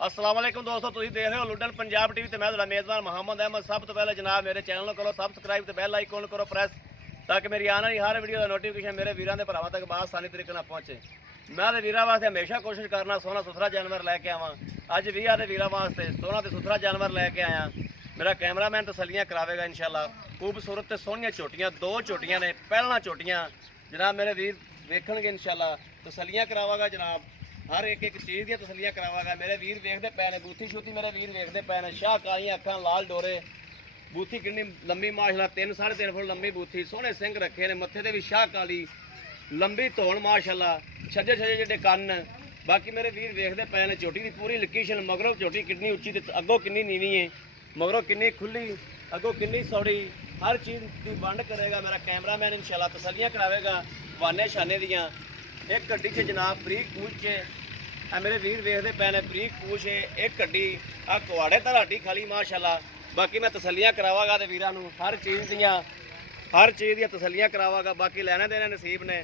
अस्सलाम वालेकुम दोस्तों, तुसीं देख रहे हो लुडन पंजाब टीवी ते मैं तुहाडा मेज़बान मोहम्मद अहमद। सब तो पहले जनाब मेरे चैनल को करो सबसक्राइब ते बैल आइकन करो प्रेस, ताकि मेरी आने वाली हर वीडियो का नोटिफिकेशन मेरे वीरों के भरावां तक आसानी तरीके नाल पहुंचे। मैं तो वीरां वास्ते हमेशा कोशिश करना सोहना सुथरा जानवर लैके आवां। अज भी आते वीरां वास्ते सोहना ते सुथरा जानवर लैके आया। मेरा कैमरामैन तसल्लियां करावेगा इंशाल्लाह। खूबसूरत ते सोहनियां झोटियां, दो झोटियां ने, पहला झोटियां जनाब मेरे वीर वेखणगे इंशाल्लाह। तसल्लियां करावागा जनाब, हर एक चीज़ दी तसल्लियां करावागा। मेरे वीर वेखते पे ने, बूथी शूथी मेरे वीर वेखते पे ने। शाह कालियां अखां, लाल डोरे, बूथी कितनी लंबी माशाल्लाह 3 साढ़े 3 फुट लंबी बूथी, सोहने सिंह रखे ने, मत्थे ते भी शाह काली, लंबी धौन माशाल्लाह, छज्जे छज्जे जेडे कन्न। बाकी मेरे वीर वेखते पे ने झोटी की पूरी लोकेशन, मगरों झोटी कितनी उच्ची ते अगों कितनी नीवी है, मगरों कितनी खुली, अगों कितनी सौड़ी, हर चीज़ की वंड करेगा मेरा कैमरामैन इंशाल्लाह। तसल्लियां करावेगा वाने शाने दियां। एक गड्डी च जनाब बरीक पूछ च मेरे वीर वेखते पे ने, बरीक पूछ है एक गड्डी आ कुआड़े तलाटी खाली माशाल्लाह। बाकी मैं तसल्लियां करावागा ते वीरां नूं हर चीज़ दी तसल्लियां करावागा। बाकी लैने देने नसीब ने।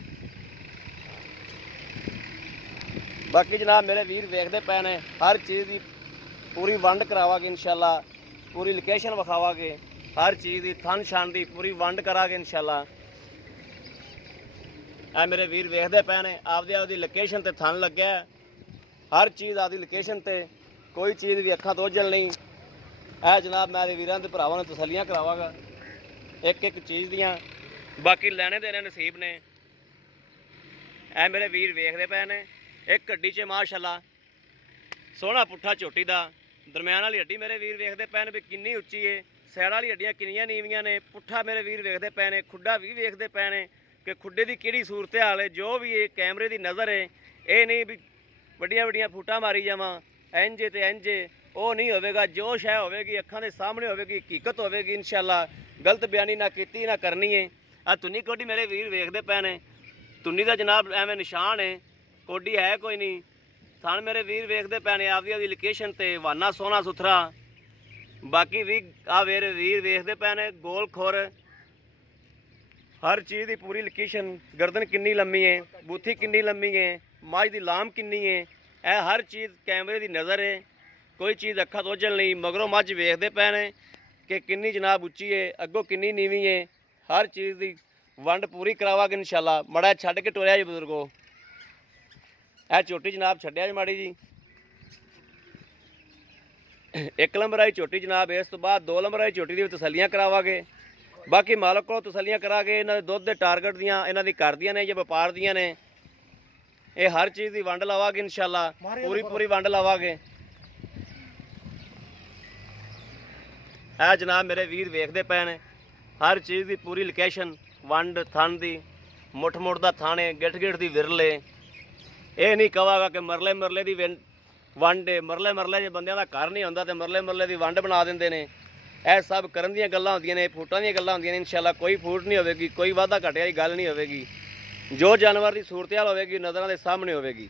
बाकी जनाब मेरे वीर वेखते पे ने, हर चीज़ की पूरी वंड करावागे इंशाल्लाह। पूरी लोकेशन विखावागे, हर चीज़ की थन छन की पूरी वंड करागे इंशाल्लाह। ए मेरे वीर वेखते पे ने, आपदी लोकेशन ते थन लग्या, हर चीज़ आपकी लोकेशन ते, कोई चीज़ भी अखां तो ओझल नहीं। है जनाब मैं वीरां ते भरावां नूं तसल्लियां करावागा एक एक चीज़ दियां। बाकी लैने देने नसीब ने। ए मेरे वीर वेखते पे ने, एक गड्डी च माशाल्लाह सोहना पुट्ठा झोटी दा, दरम्यान वाली हड्डी मेरे वीर वेखते पे ने भी कितनी उच्ची है, सैड वाली हड्डियां कितनियां नीवियां ने, पुट्ठा मेरे वीर वेखते पे ने, खुड्डा भी वेखते पे ने कि खुड्डे की किहड़ी सूरत हाल है। जो भी है कैमरे की नज़र है, ये नहीं भी वड्डियां वड्डियां फूटा मारी जावां इंज ते इंज, वो नहीं होवेगा। जो शै होवेगी अखां दे सामने होवेगी, हकीकत होवेगी इंशाल्लाह। गलत बयानी ना कीती ना करनी है। आ तुन्नी कोडी मेरे वीर वेखते पे ने, तुन्नी दा जनाब एवें निशान है, कोडी है कोई नहीं। थान मेरे वीर वेखते पे ने, आपदी लोकेशन ते वाना सोहना सुथरा। बाकी भी आ मेरे वीर वेखते पे ने, गोल खोर, हर चीज़ की पूरी लोकेशन, गर्दन कितनी लम्मी है, बूथी कितनी लम्मी है, मझ की लाम कितनी है, यह हर चीज़ कैमरे की नज़र है। कोई चीज़ अखा तो ओझल नहीं। मगरों मझ वेखते पे ने कि कितनी जनाब उच्ची है, अगों कितनी नीवी है, हर चीज़ की वंड पूरी करावागे इंशाल्लाह। मड़ा छड्ड के टुरिया जी बजुर्गो, यह झोटी जनाब छड्डिया जी माड़ी जी। एक नंबर आई झोटी जनाब, इस तो बाद 2 नंबर आई झोटी की तसल्लियां करावागे। बाकी मालक को तसल्लियां करागे। इन्होंने दुध के टारगेट दियाँ इन्हों की कर दियां ने या व्यापार दियां ने, ये हर चीज़ की वंड लवागे इंशाल्लाह, पूरी पूरी वंड लवागे। है जनाब मेरे वीर वेखते पे ने, हर चीज़ की पूरी लोकेशन, वंड थन की, मुठ मुठ का थाने, गिठ गिठ की विरले। ये नहीं कहागा कि मरले मरले की वंड है, मरले मरले जो बंदियां दा घर नहीं होंदा ते मरले मरले की वंड बना देंदे ने। यह सब करन दियां गल्लां होंदियां ने, फूटां दियां गल्लां होंदियां ने। इंशाल्लाह कोई फूट नहीं होवेगी, कोई वाधा घटिया की गल नहीं होवेगी। जो जानवर की सूरत हाल होवेगी नज़रों के सामने होवेगी।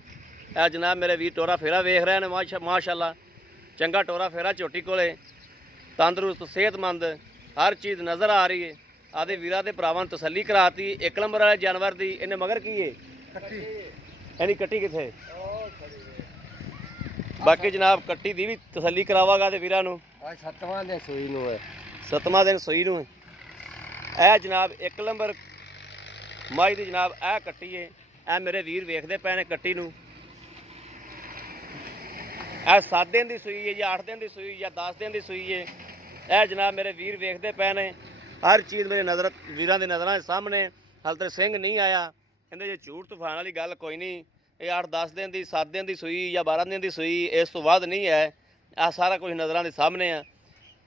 यह जनाब मेरे वीर टोरा फेरा वेख रहे हैं माशाल्लाह। चंगा टोरा फेरा झोटी कोले, तंदरुस्त सेहतमंद, हर चीज़ नज़र आ रही है। आदे वीरा के भरावां तसल्ली कराती। एक नंबर वाले जानवर की इन्हें मगर की है यानी कट्टी किथे। बाकी जनाब कट्टी की भी तसल्ली करावागा ते वीरां नूं। 7वां दिन सूई नूं है, 7वां दिन सूई नूं है। जनाब एक नंबर माई दी जनाब यह कट्टी है। यह मेरे वीर वेखते पे ने कट्टी नूं। यह 7 दिन की सूई है या 8 दिन की सूई या 10 दिन की सूई है। यह जनाब मेरे वीर वेखते पे ने, हर चीज़ मेरे नज़र वीरां दी नज़रां दे सामने। हाल तक सिंह नहीं आया, कहते जे झूठ तूफान वाली गल कोई नहीं। ये 8-10 दिन की, 7 दिन की सूई या 12 दिन की सूई, इस तो बाद नहीं है। आ सारा कुछ नज़रां दे सामने है।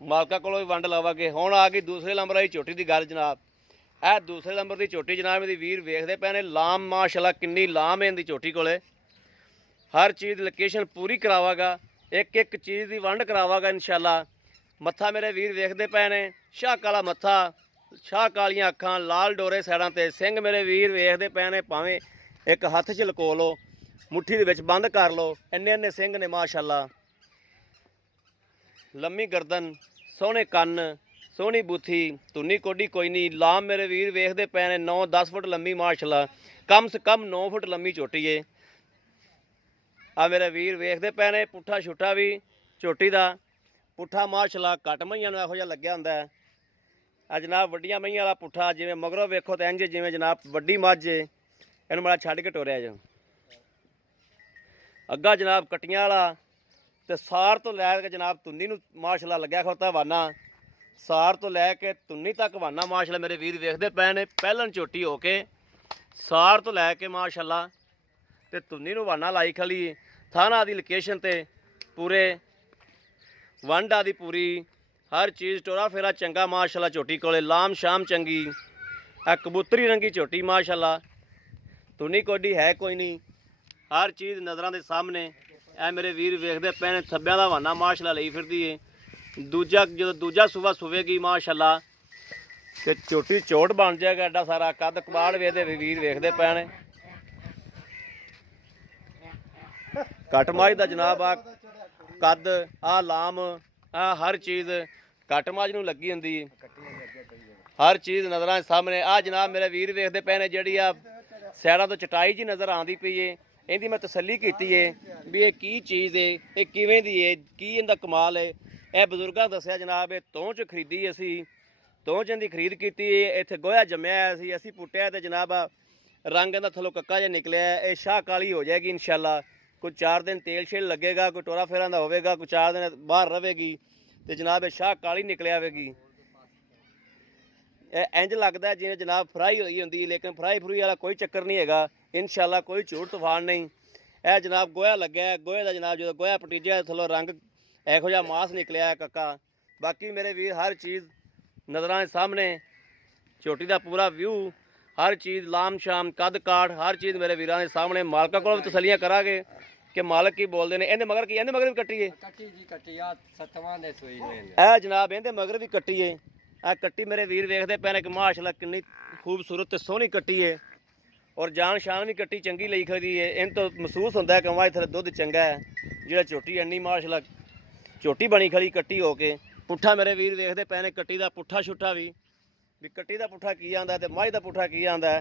मालका कोलों भी वंड लवागे। हुण आ गई दूसरे नंबर वाली झोटी की गल जनाब। यह दूसरे नंबर की झोटी जनाब मेरी वीर वेखते पे ने, लाम माशाल्लाह कितनी लाम है इनकी झोटी कोले। हर चीज़ लोकेशन पूरी करावागा, एक एक चीज़ की वंड करावागा इंशाल्लाह। मत्था मेरे वीर वेखते पे ने, शाह काला मत्था, शाह कालियां अखां, लाल डोरे सैडां ते, सिंह मेरे वीर वेखते पे ने, भावें एक हत्थ च लको लो, मुट्ठी दे विच बंद कर लो, इन्ने इन्ने सिंह ने माशाल्लाह। लम्मी गर्दन, सोहने कन्न, सोहनी बूथी, धुनी कोडी कोई नहीं। लाम मेरे वीर वेखते पे ने, 9-10 फुट लम्मी माशाल्लाह, कम से कम 9 फुट लम्मी झोटी है। ਆ ਮੇਰੇ ਵੀਰ ਵੇਖਦੇ ਪਏ ਨੇ ਪੁੱਠਾ ਛੁੱਟਾ ਵੀ ਝੋਟੀ ਦਾ ਪੁੱਠਾ ਮਾਸ਼ਾਅੱਲਾ ਘੱਟ ਮਈਆਂ ਨੂੰ ਇਹੋ ਜਿਹਾ ਲੱਗਿਆ ਹੁੰਦਾ ਹੈ। ਆ ਜਨਾਬ ਵੱਡੀਆਂ ਮਈਆਂ ਵਾਲਾ ਪੁੱਠਾ ਜਿਵੇਂ ਮਗਰੋਂ ਵੇਖੋ ਤਾਂ ਇੰਜ ਜਿਵੇਂ ਜਨਾਬ ਵੱਡੀ ਮੱਝ ਏ, ਇਹਨੂੰ ਮਾੜਾ ਛੱਡ ਕੇ ਟੋਰਿਆ ਜਾ। ਅੱਗਾ ਜਨਾਬ ਕਟੀਆਂ ਵਾਲਾ ਤੇ ਸਾਰ ਤੋਂ ਲੈ ਕੇ ਜਨਾਬ ਤੁੰਨੀ ਨੂੰ ਮਾਸ਼ਾਅੱਲਾ ਲੱਗਿਆ ਖੋਤਾ ਵਾਨਾ, ਸਾਰ ਤੋਂ ਲੈ ਕੇ ਤੁੰਨੀ ਤੱਕ ਵਾਨਾ ਮਾਸ਼ਾਅੱਲਾ ਮੇਰੇ ਵੀਰ ਵੇਖਦੇ ਪਏ ਨੇ। ਪਹਿਲਣ ਝੋਟੀ ਹੋ ਕੇ ਸਾਰ ਤੋਂ ਲੈ ਕੇ ਮਾਸ਼ਾਅੱਲਾ ਤੇ ਤੁੰਨੀ ਨੂੰ ਵਾਨਾ ਲਾਈ ਖਲੀ। ਥਾਣਾ ਦੀ ਲੋਕੇਸ਼ਨ ਤੇ ਪੂਰੇ ਵਾਂਡਾ ਦੀ ਪੂਰੀ ਹਰ ਚੀਜ਼ ਟੋਰਾ ਫੇਰਾ ਚੰਗਾ ਮਾਸ਼ਾਅੱਲਾ ਝੋਟੀ ਕੋਲੇ ਲਾਮ ਸ਼ਾਮ ਚੰਗੀ। ਆ ਕਬੂਤਰੀ ਰੰਗੀ ਝੋਟੀ ਮਾਸ਼ਾਅੱਲਾ, ਤੁੰਨੀ ਕੋਡੀ ਹੈ ਕੋਈ ਨਹੀਂ, ਹਰ ਚੀਜ਼ ਨਜ਼ਰਾਂ ਦੇ ਸਾਹਮਣੇ। ਇਹ ਮੇਰੇ ਵੀਰ ਵੇਖਦੇ ਪਏ ਨੇ ਥੱਬਿਆਂ ਦਾ ਵਾਨਾ ਮਾਸ਼ਾਅੱਲਾ ਲਈ ਫਿਰਦੀ ਏ। ਦੂਜਾ ਜਦੋਂ ਦੂਜਾ ਸੂਬਾ ਸੁਵੇਗੀ ਮਾਸ਼ਾਅੱਲਾ ਤੇ ਝੋਟੀ ਚੋਟ ਬਣ ਜਾਏਗਾ। ਐਡਾ ਸਾਰਾ ਕੱਦ ਕਬਾੜ ਵੇਖਦੇ ਵੀਰ ਵੇਖਦੇ ਪਏ ਨੇ। ਕੱਟ ਮਾਝ ਦਾ ਜਨਾਬ ਆ ਕੱਦ ਆ ਲਾਮ ਆ ਹਰ ਚੀਜ਼ ਕੱਟ ਮਾਝ ਨੂੰ ਲੱਗੀ ਹੁੰਦੀ ਏ, ਹਰ ਚੀਜ਼ ਨਜ਼ਰਾਂ ਦੇ ਸਾਹਮਣੇ। ਆ ਜਨਾਬ ਮੇਰੇ ਵੀਰ ਵੇਖਦੇ ਪਏ ਨੇ ਜਿਹੜੀ ਆ ਸੈਰਾਂ ਤੋਂ ਚਟਾਈ ਜੀ ਨਜ਼ਰ ਆਉਂਦੀ ਪਈ ਏ, ਇਹਦੀ ਮੈਂ ਤਸੱਲੀ ਕੀਤੀ ਏ ਵੀ ਇਹ ਕੀ ਚੀਜ਼ ਏ, ਇਹ ਕਿਵੇਂ ਦੀ ਏ, ਕੀ ਇਹਦਾ ਕਮਾਲ ਏ। ਇਹ ਬਜ਼ੁਰਗਾਂ ਦੱਸਿਆ ਜਨਾਬ ਇਹ ਤੋਂ ਚ ਖਰੀਦੀ, ਅਸੀਂ ਤੋਂ ਚ ਦੀ ਖਰੀਦ ਕੀਤੀ। ਇੱਥੇ ਗੋਹਾ ਜੰਮਿਆ ਸੀ, ਅਸੀਂ ਪੁੱਟਿਆ ਤੇ ਜਨਾਬ ਰੰਗ ਇਹਦਾ ਥੱਲੋਂ ਕੱਕਾ ਜਿਹਾ ਨਿਕਲਿਆ। ਇਹ ਸ਼ਾਹ ਕਾਲੀ ਹੋ ਜਾਏਗੀ ਇਨਸ਼ਾਅੱਲਾ। ਕੋਈ 4 ਦਿਨ ਤੇਲ ਛੇਲ ਲੱਗੇਗਾ, ਕੋਈ ਟੋਰਾ ਫੇਰਾਂ ਦਾ ਹੋਵੇਗਾ, ਕੋਈ 4 ਦਿਨ ਬਾਹਰ ਰਵੇਗੀ ਤੇ ਜਨਾਬ ਇਹ ਸ਼ਾਹ ਕਾਲੀ ਨਿਕਲਿਆ ਆਵੇਗੀ। ਇਹ ਇੰਜ ਲੱਗਦਾ ਜਿਵੇਂ ਜਨਾਬ ਫਰਾਈ ਹੋਈ ਹੁੰਦੀ, ਲੇਕਿਨ ਫਰਾਈ ਫਰੂਈ ਵਾਲਾ ਕੋਈ ਚੱਕਰ ਨਹੀਂ ਹੈਗਾ ਇਨਸ਼ਾਅੱਲਾ, ਕੋਈ ਝੂਠ ਤੂਫਾਨ ਨਹੀਂ। ਇਹ ਜਨਾਬ ਗੋਹਾ ਲੱਗਿਆ, ਗੋਹੇ ਦਾ ਜਨਾਬ ਜਦੋਂ ਗੋਹਾ ਪਟੀਜਿਆ ਥੱਲੋਂ ਰੰਗ ਇਹੋ ਜਿਹਾ ਮਾਸ ਨਿਕਲਿਆ ਕੱਕਾ। ਬਾਕੀ ਮੇਰੇ ਵੀਰ ਹਰ ਚੀਜ਼ ਨਜ਼ਰਾਂ ਦੇ ਸਾਹਮਣੇ, ਝੋਟੀ ਦਾ ਪੂਰਾ ਵਿਊ, ਹਰ ਚੀਜ਼ ਲਾਮ ਸ਼ਾਮ ਕੱਦ ਕਾਠ ਹਰ ਚੀਜ਼ ਮੇਰੇ ਵੀਰਾਂ ਦੇ ਸਾਹਮਣੇ। ਮਾਲਕਾਂ ਕੋਲ ਵੀ ਤਸੱਲੀਆਂ ਕਰਾਂਗੇ ਕਿ ਮਾਲਕ ਕੀ ਬੋਲਦੇ ਨੇ। ਇਹਦੇ ਮਗਰ ਕੀ, ਇਹਦੇ ਮਗਰ ਵੀ ਕੱਟੀ ਏ, ਕੱਟੀ ਜੀ ਕੱਟੀ ਆ ਸੱਤਵਾਂ ਦੇ ਸੂਈ ਨੂੰ ਇਹ ਜਨਾਬ ਇਹਦੇ ਮਗਰ ਵੀ ਕੱਟੀ ਏ। ਆ ਕੱਟੀ ਮੇਰੇ ਵੀਰ ਵੇਖਦੇ ਪਏ ਨੇ ਕਿ ਮਾਸ਼ਾਅੱਲਾ ਕਿੰਨੀ ਖੂਬਸੂਰਤ ਤੇ ਸੋਹਣੀ ਕੱਟੀ ਏ, ਔਰ ਜਾਨ ਸ਼ਾਨ ਵੀ ਕੱਟੀ ਚੰਗੀ ਲਈ ਖੜੀ ਏ। ਇਹਨਾਂ ਤੋਂ ਮਹਿਸੂਸ ਹੁੰਦਾ ਹੈ ਕਿ ਵਾਹ ਇੱਥੇ ਦੁੱਧ ਚੰਗਾ ਹੈ। ਜਿਹੜਾ ਝੋਟੀ ਇੰਨੀ ਮਾਸ਼ਾਅੱਲਾ ਝੋਟੀ ਬਣੀ ਖੜੀ ਕੱਟੀ ਹੋ ਕੇ। ਪੁੱਠਾ ਮੇਰੇ ਵੀਰ ਵੇਖਦੇ ਪਏ ਨੇ ਕੱਟੀ ਦਾ ਪੁੱਠਾ ਛੁੱਟਾ ਵੀ ਕੱਟੀ ਦਾ ਪੁੱਠਾ ਕੀ ਆਂਦਾ ਤੇ ਮੱਝ ਦਾ ਪੁੱਠਾ ਕੀ ਆਂਦਾ।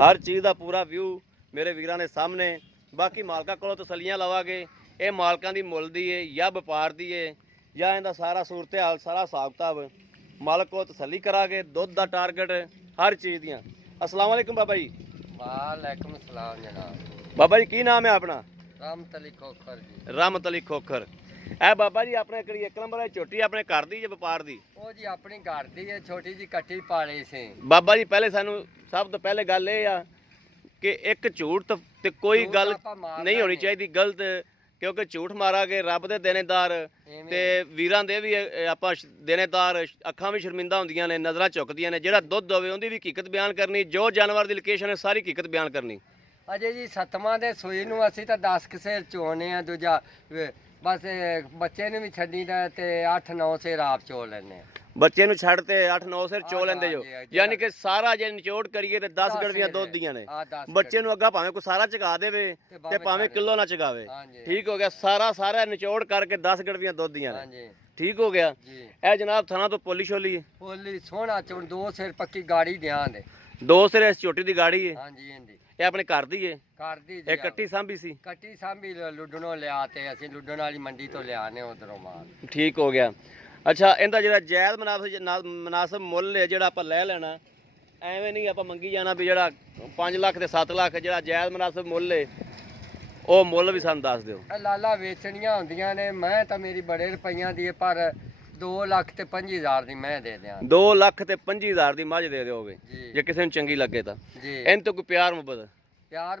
ਹਰ ਚੀਜ਼ ਦਾ ਪੂਰਾ ਵਿਊ ਮੇਰੇ ਵੀਰਾਂ ਦੇ ਸਾਹਮਣੇ। ਬਾਕੀ ਮਾਲਕਾਂ ਕੋਲੋਂ ਤਸੱਲੀਆਂ ਲਵਾਂਗੇ ਇਹ ਮਾਲਕਾਂ ਦੀ ਮੁੱਲ ਦੀ ਏ ਜਾਂ ਵਪਾਰ ਦੀ ਏ ਜਾਂ ਇਹਦਾ ਸਾਰਾ ਸੂਰਤ ਹਾਲ ਸਾਰਾ ਹਿਸਾਬ ਕਿਤਾਬ ਮਾਲਕ ਕੋਲ ਤਸੱਲੀ ਕਰਾਂਗੇ। ਦੁੱਧ ਦਾ ਟਾਰਗੇਟ ਹਰ ਚੀਜ਼ ਦੀਆਂ। अस्सलाम वालेकुम बाबा जी। वालेकुम सलाम जनाब। बाबा जी की नाम है अपना? रहमत अली खोखर जी। रहमत अली खोखर। ਇਹ ਬਾਬਾ ਜੀ ਆਪਣੇ ਕਿਹੜੀ ਇੱਕ ਨੰਬਰ ਵਾਲੀ ਝੋਟੀ ਆਪਣੇ ਘਰ ਦੀ ਜਾਂ ਵਪਾਰ ਦੀ? ਉਹ ਜੀ ਆਪਣੀ ਘਰ ਦੀ ਹੈ, ਛੋਟੀ ਜੀ ਕੱਟੀ ਪਾਲੀ ਸੀ। ਬਾਬਾ ਜੀ ਪਹਿਲੇ ਸਾਨੂੰ ਸਭ ਤੋਂ ਪਹਿਲੇ ਗੱਲ ਇਹ ਆ ਕਿ ਇੱਕ ਝੂਠ ਤੇ ਕੋਈ ਗੱਲ ਨਹੀਂ ਹੋਣੀ ਚਾਹੀਦੀ ਗਲਤ, ਕਿਉਂਕਿ ਝੂਠ ਮਾਰਾਂਗੇ ਰੱਬ ਦੇ ਦੇਣੇਦਾਰ ਤੇ ਵੀਰਾਂ ਦੇ ਵੀ ਆਪਾਂ ਦੇਣੇਦਾਰ। ਅੱਖਾਂ ਵੀ ਸ਼ਰਮਿੰਦਾ ਹੁੰਦੀਆਂ ਨੇ, ਨਜ਼ਰਾਂ ਝੁਕਦੀਆਂ ਨੇ। ਜਿਹੜਾ ਦੁੱਧ ਹੋਵੇ ਉਹਦੀ ਵੀ ਹਕੀਕਤ ਬਿਆਨ ਕਰਨੀ, ਜੋ ਜਾਨਵਰ ਦੀ ਲੋਕੇਸ਼ਨ ਹੈ ਸਾਰੀ ਹਕੀਕਤ ਬਿਆਨ ਕਰਨੀ। ਅਜੇ ਜੀ ਸੱਤਵਾਂ ਦੇ ਸੂਈ ਨੂੰ ਅਸੀਂ ਤਾਂ 10 ਕਿਸੇ ਚੋਣੇ ਆ, ਦੂਜਾ ਬਸ ਬੱਚੇ ਨੂੰ ਵੀ ਛੱਡੀ ਦਾ ਤੇ 8-9 ਸਿਰ ਆਪ ਚੋ ਲੈਣੇ। ਬੱਚੇ ਨੂੰ ਛੱਡ ਤੇ 8-9 ਸਿਰ ਚੋ ਲੈਂਦੇ ਜੋ, ਯਾਨੀ ਕਿ ਸਾਰਾ ਜੇ ਨਿਚੋੜ ਕਰੀਏ ਤੇ 10 ਗੜਵੀਆਂ ਦੁੱਧ ਦੀਆਂ ਨੇ। ਬੱਚੇ ਨੂੰ ਅੱਗਾ ਭਾਵੇਂ ਕੋਈ ਸਾਰਾ ਚਗਾ ਦੇਵੇ ਤੇ ਭਾਵੇਂ ਕਿਲੋ ਨਾ ਚਗਾਵੇ, ਠੀਕ ਹੋ ਗਿਆ। ਸਾਰਾ ਨਿਚੋੜ ਕਰਕੇ 10 ਗੜਵੀਆਂ ਦੁੱਧ ਦੀਆਂ ਨੇ, ਠੀਕ ਹੋ ਗਿਆ। ਇਹ ਜਨਾਬ ਥਣਾ ਤੋਂ ਪੋਲੀ ਛੋਲੀ ਪੋਲੀ ਸੋਹਣਾ ਚੋਣ 2 ਸਿਰ ਪੱਕੀ ਗਾੜੀ ਦਿਆਂ ਦੇ 2 ਸਿਰ ਇਸ ਝੋਟੀ ਦੀ ਗਾੜੀ ਹੈ। ਹਾਂਜੀ ਇਹਦੀ ਇਹ ਆਪਣੇ ਘਰ ਦੀ ਏ? ਘਰ ਦੀ ਇਹ ਕੱਟੀ ਸਾਂਭੀ ਸੀ? ਕੱਟੀ ਸਾਂਭੀ ਲੁੱਡਣੋਂ ਲਿਆ ਤੇ ਅਸੀਂ ਲੁੱਡਣ ਵਾਲੀ ਮੰਡੀ ਤੋਂ ਲਿਆਨੇ ਉਧਰੋਂ ਮਾਲ। ਠੀਕ ਹੋ ਗਿਆ। ਅੱਛਾ ਇਹਦਾ ਜਿਹੜਾ ਜਾਇਜ਼ ਮੁਨਾਸਬ ਮੁੱਲ ਹੈ ਜਿਹੜਾ ਆਪਾਂ ਲੈ ਲੈਣਾ, ਐਵੇਂ ਨਹੀਂ ਆਪਾਂ ਮੰਗੀ ਜਾਣਾ ਵੀ ਜਿਹੜਾ 5 ਲੱਖ ਤੇ 7 ਲੱਖ, ਜਿਹੜਾ ਜਾਇਜ਼ ਮੁਨਾਸਬ ਮੁੱਲ ਹੈ ਉਹ ਮੁੱਲ ਵੀ ਸਾਨੂੰ ਦੱਸ ਦਿਓ। ਲਾਲਾ ਵੇਚਣੀਆਂ ਹੁੰਦੀਆਂ ਨੇ, ਮੈਂ ਤਾਂ ਮੇਰੀ ਬੜੇ ਰੁਪਈਆਂ ਦੀ ਪਰ 2 ਲੱਖ ਤੇ 25,000 ਦੀ ਮੈਂ ਦੇ ਦਿਆਂ। 2 ਲੱਖ ਤੇ 25,000 ਦੀ ਮੱਝ ਦੇ ਦਿਓਗੇ ਜੇ ਕਿਸੇ ਨੂੰ ਚੰਗੀ ਲੱਗੇ ਤਾਂ। ਇਹਨਾਂ ਤੋਂ ਕੋਈ ਪਿਆਰ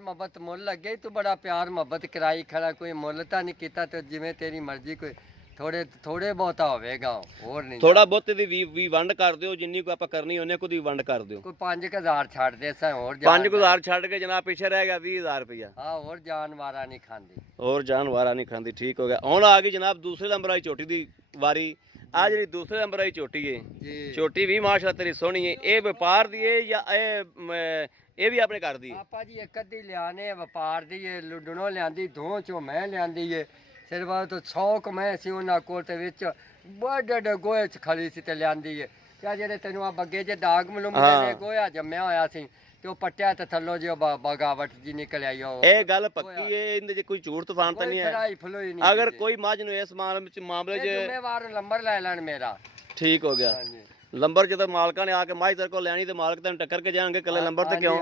ਮੁਹੱਬਤ ਮੁੱਲ ਲੱਗੇ, ਤੂੰ ਬੜਾ ਪਿਆਰ ਮੁਹੱਬਤ ਕਰਾਈ ਖੜਾ, ਕੋਈ ਮੁੱਲ ਤਾਂ ਨਹੀਂ ਕੀਤਾ ਤੇ ਜਿਵੇਂ ਤੇਰੀ ਮਰਜ਼ੀ, ਕੋਈ ਥੋੜੇ ਬਹੁਤਾ ਹੋਵੇਗਾ, ਹੋਰ ਨਹੀਂ। ਥੋੜਾ ਬਹੁਤ ਦੀ ਵੀ ਵੰਡ ਕਰ ਦਿਓ, ਜਿੰਨੀ ਕੋ ਆਪਾਂ ਕਰਨੀ ਉਹਨੇ ਕੋ ਦੀ ਵੰਡ ਕਰ ਦਿਓ। ਕੋਈ 5,000 ਛੱਡ ਦੇ ਸਾਂ, ਹੋਰ 5,000 ਛੱਡ ਕੇ ਜਨਾਬ ਪਿੱਛੇ ਰਹਿ ਗਿਆ 20,000 ਰੁਪਇਆ। ਹਾਂ, ਹੋਰ ਜਾਨਵਾਰਾ ਨਹੀਂ ਖਾਂਦੀ, ਹੋਰ ਜਾਨਵਾਰਾ ਨਹੀਂ ਖਾਂਦੀ, ਠੀਕ ਹੋ ਗਿਆ। ਹੁਣ ਆ ਗਈ ਜਨਾਬ ਦੂਸਰੇ ਨੰਬਰ ਵਾਲੀ ਝੋਟੀ ਦੀ ਵਾਰੀ। ਆ ਜਿਹੜੀ ਦੂਸਰੇ ਨੰਬਰ ਵਾਲੀ ਝੋਟੀ ਏ, ਝੋਟੀ ਵੀ ਮਾਸ਼ਾਅੱਲਾ ਤੇਰੀ ਸੋਹਣੀ ਏ। ਇਹ ਵਪਾਰ ਦੀ ਏ ਜਾਂ ਇਹ ਵੀ ਆਪਣੇ ਘਰ ਦੀ? ਆਪਾਂ ਜੀ ਇੱਕ ਅੱਧੀ ਲਿਆਨੇ ਵਪਾਰ ਦੀ ਏ, ਲੁੱਡਣੋਂ ਲਿਆਂਦੀ, 2 ਚੋਂ ਮੈਂ ਲਿਆਂਦੀ ਏ। ਸਿਰ ਬਾਅਦ ਤੋਂ 100 ਕੁ ਮੈਂ ਸੀ ਉਹਨਾਂ ਕੋਲ, ਤੇ ਵਿੱਚ ਵੱਡੇ ਗੋਹੇ 'ਚ ਖੜੀ ਸੀ ਤੇ ਲਿਆਂਦੀ ਏ। ਤੇ ਜਿਹੜੇ ਤੈਨੂੰ ਆ ਬੱਗੇ ਜੇ ਦਾਗ ਮਲੂਮ ਦੇ ਗੋਹਾ ਜੰਮਿਆ ਹੋਇਆ ਸੀ ਤੇ ਉਹ ਪੱਟਿਆ ਤੇ ਥੱਲੋਂ ਜੀ ਬਗਾਵਟ ਜੀ ਨਿਕਲ ਆਈ ਉਹ ਇਹ ਗੱਲ ਪੱਕੀ ਹੈ, ਇਹਦੇ 'ਚ ਕੋਈ ਝੂਠ ਤੂਫਾਨ ਤਾਂ ਨਹੀਂ ਹੈ। ਫੜਾਈ ਫਲੋਈ ਨਹੀਂ ਅਗਰ ਕੋਈ ਮੱਝ ਨੂੰ ਇਸ ਮਾਮਲੇ 'ਚ ਜ਼ਿੰਮੇਵਾਰ ਨੰਬਰ ਲੈ ਲੈਣ ਮੇਰਾ। ਠੀਕ ਹੋ ਗਿਆ। ਹਾਂਜੀ ਲੰਬਰ ਜਦੋਂ ਮਾਲਕਾਂ ਨੇ ਆ ਕੇ ਮੱਝ ਤੇਰੇ ਕੋਲ ਲੈਣੀ ਤੇ ਮਾਲਕ ਤੈਨੂੰ ਟੱਕਰ ਕੇ ਜਾਣਗੇ ਇਕੱਲੇ ਲੰਬਰ ਤੇ ਕਿਉਂ?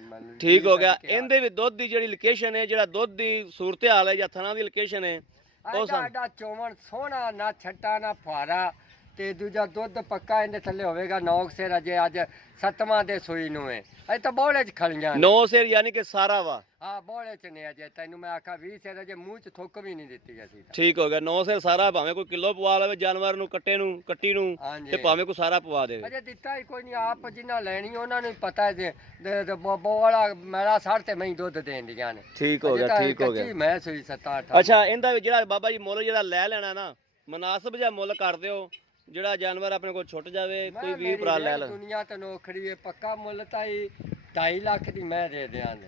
ਮੈਨੂੰ ਠੀਕ ਹੋ ਗਿਆ। ਇਹਦੇ ਵੀ ਦੁੱਧ ਦੀ ਜਿਹੜੀ ਲੋਕੇਸ਼ਨ ਹੈ, ਜਿਹੜਾ ਦੁੱਧ ਦੀ ਸੂਰਤ ਹਾਲ ਹੈ ਜਾਂ ਥਣਾ ਦੀ ਲੋਕੇਸ਼ਨ ਹੈ, ਉਹ ਸਾਡਾ ਚੋਵਣ ਸੋਹਣਾ, ਨਾ ਛੱਟਾ ਨਾ ਫੁਆਰਾ, ਤੇ ਦੂਜਾ ਦੁੱਧ ਪੱਕਾ ਇਹਦੇ ਥੱਲੇ ਹੋਵੇਗਾ 9 ਸਿਰ। ਅਜੇ ਅੱਜ 7ਵਾਂ ਦੇ ਸੂਈ ਨੂੰ ਹੈ, ਅਜੇ ਤਾਂ ਬੋਲੇ ਚ ਖਲੀਆਂ 9 ਸਿਰ ਯਾਨੀ ਕਿ ਸਾਰਾ ਵਾ। ਹਾਂ ਬੋਲੇ ਚ ਨੇ ਅਜੇ, ਤੈਨੂੰ ਮੈਂ ਆਖਾ 20 ਸਿਰ ਅਜੇ ਮੂੰਹ ਚ ਥੁੱਕ ਵੀ ਨਹੀਂ ਦਿੱਤੀ ਅਸੀਂ ਤਾਂ। ਠੀਕ ਹੋ ਗਿਆ। 9 ਸਿਰ ਸਾਰਾ, ਭਾਵੇਂ ਕੋਈ ਕਿਲੋ ਪਵਾ ਲਵੇ ਜਾਨਵਰ ਨੂੰ, ਕੱਟੇ ਨੂੰ, ਕੱਟੀ ਨੂੰ, ਹਾਂਜੀ ਤੇ ਭਾਵੇਂ ਕੋਈ ਸਾਰਾ ਪਵਾ ਦੇਵੇ। ਅਜੇ ਦਿੱਤਾ ਹੀ ਕੋਈ ਨਹੀਂ, ਆਪ ਜਿੰਨਾ ਲੈਣੀ ਉਹਨਾਂ ਨੂੰ ਹੀ ਪਤਾ ਹੈ ਜੇ ਬੋਲਾ ਮੇਰਾ ਸੜ ਤੇ ਮੈਂ ਦੁੱਧ ਦੇਣ ਦੀਆਂ ਨੇ। ਠੀਕ ਹੋ ਗਿਆ, ਠੀਕ ਹੋ ਗਿਆ। ਮੈਂ ਸੂਈ 7-8। ਅੱਛਾ, ਇਹਦਾ ਵੀ ਜਿਹੜਾ ਬਾਬਾ ਜੀ ਮੁੱਲ ਜਿਹੜਾ ਲੈ ਲੈਣਾ ਨਾ, ਮੁਨਾਸਬ ਜਿਹਾ ਮੁੱਲ ਕਰ ਦਿਓ, ਜਿਹੜਾ ਜਾਨਵਰ ਆਪਣੇ ਕੋਲ ਛੁੱਟ ਜਾਵੇ, ਕੋਈ ਵੀਰ ਭਰਾ ਲੈ ਲੈ। ਦੁਨੀਆ ਤੇ ਨੌਕਰੀ ਹੈ, ਪੱਕਾ ਮੁੱਲ ਤਾਂ ਹੀ 2.5 ਲੱਖ ਦੀ ਮੈਂ ਦੇ ਦਿਆਂਗੇ।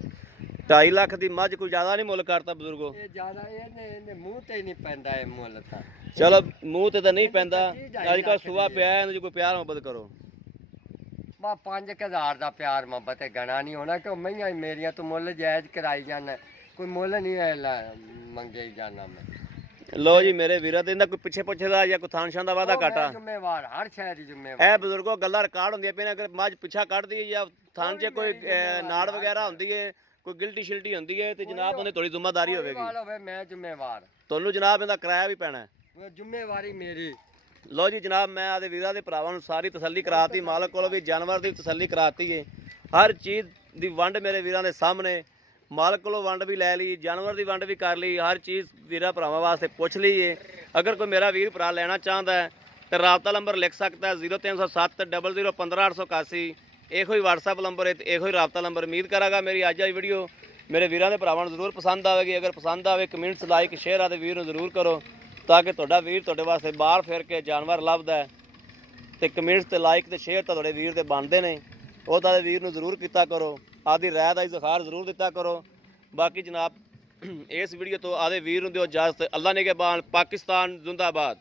2.5 ਲੱਖ ਦੀ ਮੱਝ ਕੋਈ ਜ਼ਿਆਦਾ ਨਹੀਂ ਮੁੱਲ ਕਰਤਾ ਬਜ਼ੁਰਗੋ। ਇਹ ਜ਼ਿਆਦਾ ਇਹਨੇ ਮੂੰਹ ਤੇ ਹੀ ਨਹੀਂ ਪੈਂਦਾ ਇਹ ਮੁੱਲ ਤਾਂ। ਚਲੋ ਮੂੰਹ ਤੇ ਤਾਂ ਨਹੀਂ ਪੈਂਦਾ, ਅੱਜ ਕੱਲ ਸੁਆ ਪਿਆ, ਇਹਨੂੰ ਜੇ ਕੋਈ ਪਿਆਰ ਮੁਹੱਬਤ ਕਰੋ। ਬਾ 5000 ਦਾ ਪਿਆਰ ਮੁਹੱਬਤ ਗਣਾ ਨਹੀਂ ਹੋਣਾ, ਕਿ ਮਈਆਂ ਹੀ ਮੇਰੀਆਂ ਤੂੰ ਮੁੱਲ ਜਾਇਜ਼ ਕਰਾਈ ਜਾਣਾ, ਕੋਈ ਮੁੱਲ ਨਹੀਂ ਮੰਗੇ ਜਾਣਾ ਮੈਂ। ਲੋ ਜੀ ਮੇਰੇ ਵੀਰਾਂ, ਤੇ ਇਹਦਾ ਕੋਈ ਪਿੱਛੇ ਪੁੱਛਦਾ ਜਾਂ ਕੋਈ ਥਾਨਸ਼ਾਂ ਦਾ ਵਾਦਾ ਘਾਟਾ? ਜ਼ਿੰਮੇਵਾਰ, ਹਰ ਸ਼ਹਿਰ ਦੀ ਜ਼ਿੰਮੇਵਾਰ। ਇਹ ਬਜ਼ੁਰਗੋ ਗੱਲਾਂ ਰਿਕਾਰਡ ਹੁੰਦੀਆਂ ਪਈਆਂ, ਅਗਰ ਮੱਝ ਪਿੱਛਾ ਕੱਢਦੀ ਹੈ ਜਾਂ ਥਾਨ 'ਚ ਕੋਈ ਨਾੜ ਵਗੈਰਾ ਹੁੰਦੀ ਹੈ, ਕੋਈ ਗਿਲਟੀ ਸ਼ਿਲਟੀ ਹੁੰਦੀ ਹੈ, ਤੇ ਜਨਾਬ ਉਹਨੇ ਥੋੜੀ ਜ਼ਿੰਮੇਵਾਰੀ ਹੋਵੇਗੀ। ਮੈਂ ਜ਼ਿੰਮੇਵਾਰ, ਤੁਹਾਨੂੰ ਜਨਾਬ ਇਹਦਾ ਕਿਰਾਇਆ ਵੀ ਪੈਣਾ ਹੈ। ਜ਼ਿੰਮੇਵਾਰੀ ਮੇਰੀ। ਲੋ ਜੀ ਜਨਾਬ, ਮੈਂ ਆਦੇ ਵੀਰਾਂ ਦੇ ਭਰਾਵਾਂ ਨੂੰ ਸਾਰੀ ਤਸੱਲੀ ਕਰਾਤੀ, ਮਾਲਕ ਕੋਲੋਂ ਵੀ ਜਾਨਵਰ ਦੀ ਤਸੱਲੀ ਕਰਾਤੀ ਹੈ। ਹਰ ਚੀਜ਼ ਦੀ ਵੰਡ ਮੇਰੇ ਵੀਰਾਂ ਦੇ ਸਾਹਮਣੇ, ਮਾਲਕ ਕੋਲੋਂ ਵੰਡ ਵੀ ਲੈ ਲਈ, ਜਾਨਵਰ ਦੀ ਵੰਡ ਵੀ ਕਰ ਲਈ, ਹਰ ਚੀਜ਼ ਵੀਰਾਂ ਭਰਾਵਾਂ ਵਾਸਤੇ ਪੁੱਛ ਲਈ ਹੈ। ਅਗਰ ਕੋਈ ਮੇਰਾ ਵੀਰ ਭਰਾ ਲੈਣਾ ਚਾਹੁੰਦਾ ਹੈ ਤਾਂ ਰਾਬਤਾ ਨੰਬਰ ਲਿਖ ਸਕਦਾ ਹੈ 0307 00 15 881। ਇਹੋ ਹੀ WhatsApp ਨੰਬਰ ਹੈ ਤੇ ਇਹੋ ਹੀ ਰਾਬਤਾ ਨੰਬਰ। ਉਮੀਦ ਕਰਾਂਗਾ ਮੇਰੀ ਅੱਜ ਦੀ ਵੀਡੀਓ ਮੇਰੇ ਵੀਰਾਂ ਦੇ ਭਰਾਵਾਂ ਨੂੰ ਜ਼ਰੂਰ ਪਸੰਦ ਆਵੇਗੀ। ਅਗਰ ਪਸੰਦ ਆਵੇ ਕਮੈਂਟਸ, ਲਾਈਕ, ਸ਼ੇਅਰ ਆਦੇ ਵੀਰ ਨੂੰ ਜ਼ਰੂਰ ਕਰੋ, ਤਾਂ ਕਿ ਤੁਹਾਡਾ ਵੀਰ ਤੁਹਾਡੇ ਵਾਸਤੇ ਬਾਹਰ ਫਿਰ ਕੇ ਜਾਨਵਰ ਲੱਭਦਾ ਹੈ, ਤੇ ਕਮੈਂਟਸ ਤੇ ਲਾਈਕ ਤੇ ਸ਼ੇਅਰ ਤਾਂ ਤੁਹਾਡੇ ਵੀਰ ਦੇ ਬਣਦੇ ਨੇ, ਉਹ ਤਾਂ ਵੀਰ ਨੂੰ ਜ਼ਰੂਰ ਕੀਤਾ ਕਰੋ। ਆਦੀ ਰਾਇ ਦਾ ਇਜ਼ਹਾਰ ਜ਼ਰੂਰ ਦਿੱਤਾ ਕਰੋ। ਬਾਕੀ ਜਨਾਬ ਇਸ ਵੀਡੀਓ ਤੋਂ ਆਦੇ ਵੀਰ ਨੂੰ ਦਿਓ ਇਜਾਜ਼ਤ। ਅੱਲਾ ਨਿਗਹਿਬਾਨ। ਪਾਕਿਸਤਾਨ ਜ਼ਿੰਦਾਬਾਦ।